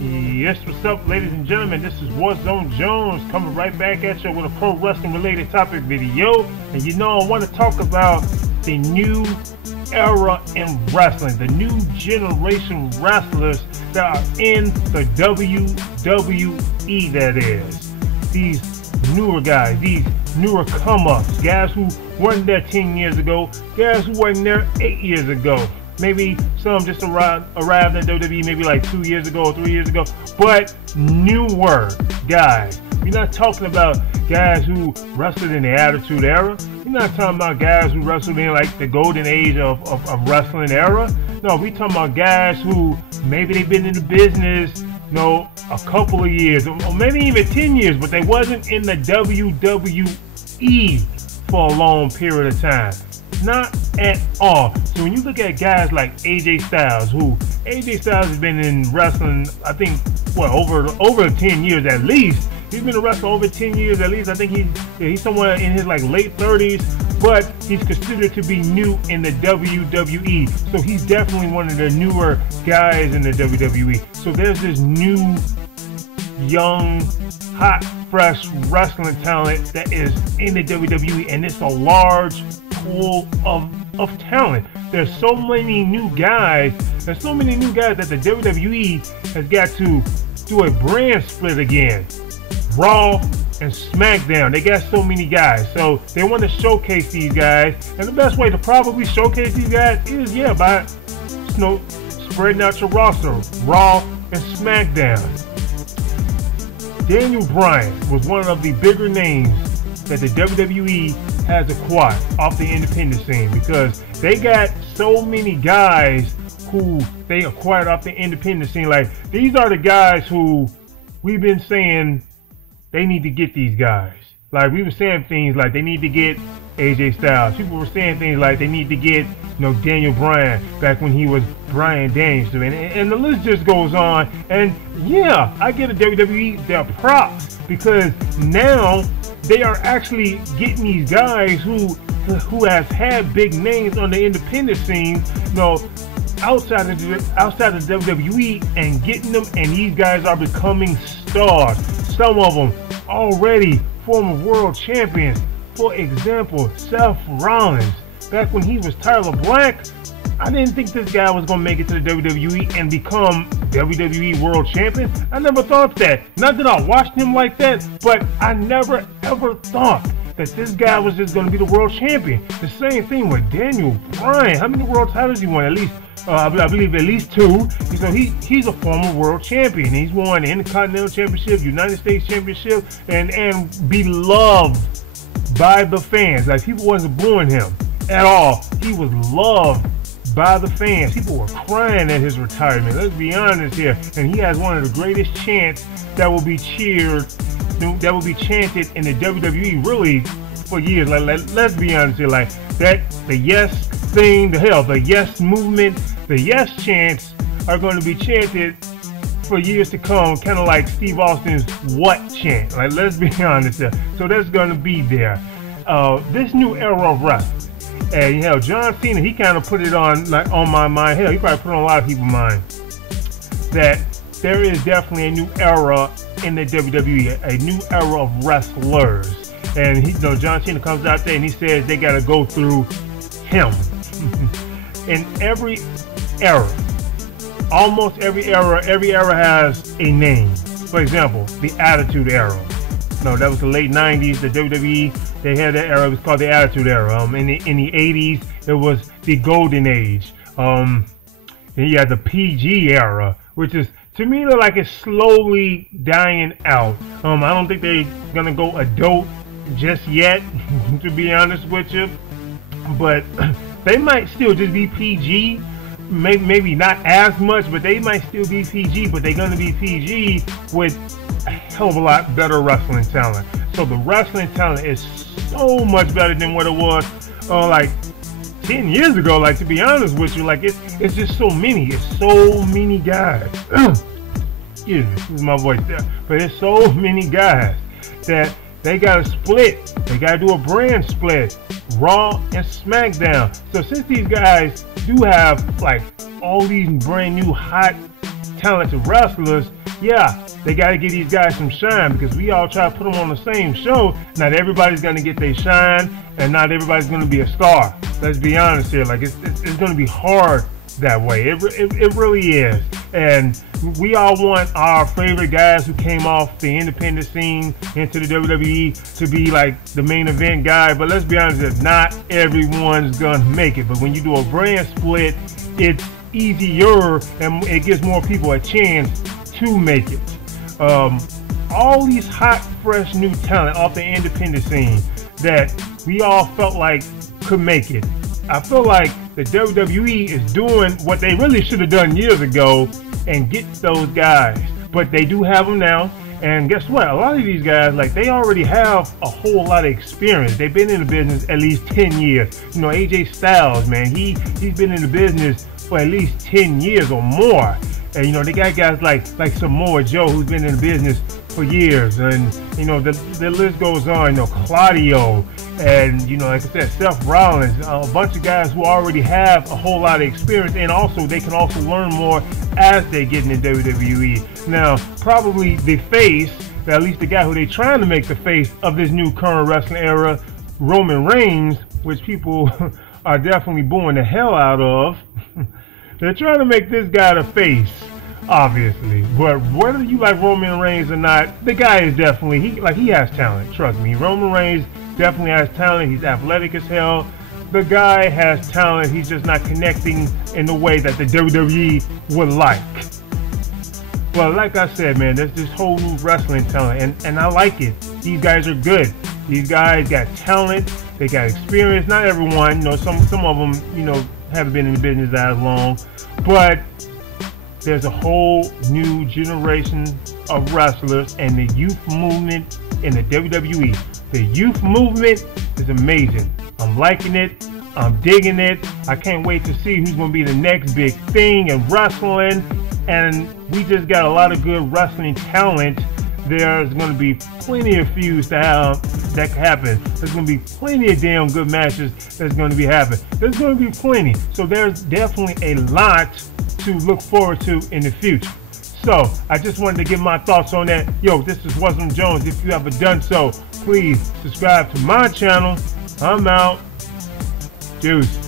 Yes, what's up, ladies and gentlemen? This is Warzone Jones coming right back at you with a pro wrestling related topic video. And you know, I want to talk about the new era in wrestling, the new generation wrestlers that are in the WWE, that is. These newer guys, these newer come-ups, guys who weren't there 10 years ago, guys who weren't there 8 years ago. Maybe some just arrived at WWE maybe like 2 years ago or 3 years ago, but newer guys. We're not talking about guys who wrestled in the Attitude Era. We're not talking about guys who wrestled in like the golden age of wrestling era. No, we're talking about guys who maybe they've been in the business, you know, a couple of years, or maybe even 10 years, but they wasn't in the WWE for a long period of time. Not at all. So when you look at guys like AJ Styles, AJ Styles has been in wrestling, I think, what, over 10 years at least. He's been a wrestler over 10 years at least. I think he's somewhere in his like late 30s, but he's considered to be new in the WWE. So he's definitely one of the newer guys in the WWE. So there's this new, young, hot, fresh wrestling talent that is in the WWE, and it's a large pool of talent. There's so many new guys. There's so many new guys that the WWE has got to do a brand split again. Raw and SmackDown. They got so many guys, so they want to showcase these guys. And the best way to probably showcase these guys is by spreading out your roster, Raw and SmackDown. Daniel Bryan was one of the bigger names that the WWE has acquired off the independent scene, because they got so many guys who they acquired off the independent scene. Like, these are the guys who we've been saying they need to get these guys. Like, we were saying things like they need to get AJ Styles. People were saying things like they need to get, Daniel Bryan back when he was Bryan Danielson, and the list just goes on. And yeah, I get a WWE their props, because now they are actually getting these guys who has had big names on the independent scene, outside of the WWE, and getting them, and these guys are becoming stars. Some of them already former world champions. For example, Seth Rollins, back when he was Tyler Black, I didn't think this guy was going to make it to the WWE and become WWE World Champion. I never thought that. Not that I watched him like that, but I never ever thought that this guy was just going to be the World Champion. The same thing with Daniel Bryan. How many world titles he won? At least, I believe at least 2. So he's a former world champion. He's won the Intercontinental Championship, United States Championship, and beloved by the fans. Like, people wasn't booing him at all. He was loved by the fans. People were crying at his retirement. Let's be honest here. And he has one of the greatest chants that will be chanted in the WWE really for years. Like, let's be honest here. Like, that, the yes thing, the yes movement, the yes chants are going to be chanted for years to come, kind of like Steve Austin's what chant. Like, let's be honest here. So that's going to be there. This new era of wrestling. And John Cena, he kind of put it on my mind. Hell, he probably put it on a lot of people's mind, that there is definitely a new era in the WWE, a new era of wrestlers. And John Cena comes out there and he says they got to go through him. In every era, almost every era has a name. For example, the Attitude Era. No, that was the late 90s. The WWE, they had that era. It was called the Attitude Era. In the 80s, it was the Golden Age. And you had the PG era, which is, to me, look like it's slowly dying out. I don't think they're gonna go adult just yet, to be honest with you. But they might still just be PG. Maybe not as much, but they might still be PG. But they're gonna be PG with a hell of a lot better wrestling talent. So the wrestling talent is so much better than what it was like 10 years ago. Like, to be honest with you, like, it's just so many. It's so many guys. Excuse me, this is my voice there. But it's so many guys that they gotta split. They gotta do a brand split. Raw and SmackDown. So since these guys do have like all these brand new hot talented wrestlers, yeah, they got to give these guys some shine, because we all try to put them on the same show. Not everybody's going to get their shine, and not everybody's going to be a star. Let's be honest here. Like, it's going to be hard that way. It really is. And we all want our favorite guys who came off the independent scene into the WWE to be like the main event guy. But let's be honest, not everyone's going to make it. But when you do a brand split, it's easier and it gives more people a chance to make it. All these hot, fresh new talent off the independent scene that we all felt like could make it. I feel like the WWE is doing what they really should have done years ago and get those guys. But they do have them now. And guess what? A lot of these guys, like, they already have a whole lot of experience. They've been in the business at least 10 years. You know, AJ Styles, man, he's been in the business for at least 10 years or more. And, you know, they got guys like Samoa Joe, who's been in the business for years. And, you know, the list goes on. You know, Claudio, and, you know, like I said, Seth Rollins, a bunch of guys who already have a whole lot of experience, and also they can also learn more as they get in the WWE. Now, probably the face, at least the guy who they're trying to make the face of this new current wrestling era, Roman Reigns, which people are definitely booing the hell out of. They're trying to make this guy the face, obviously. But whether you like Roman Reigns or not, the guy is definitely, he has talent. Trust me, Roman Reigns definitely has talent. He's athletic as hell. The guy has talent. He's just not connecting in the way that the WWE would like. Well, like I said, man, there's this whole new wrestling talent, and I like it. These guys are good. These guys got talent. They got experience. Not everyone, you know, some of them, you know, haven't been in the business as long, but there's a whole new generation of wrestlers, and the youth movement in the WWE. The youth movement is amazing. I'm liking it. I'm digging it. I can't wait to see who's going to be the next big thing in wrestling. And we just got a lot of good wrestling talent. There's going to be plenty of feuds that can happen. There's going to be plenty of damn good matches that's going to be happening. There's going to be plenty. So there's definitely a lot to look forward to in the future. So I just wanted to give my thoughts on that. Yo, this is Wasm Jones. If you haven't done so, please subscribe to my channel. I'm out. Deuce.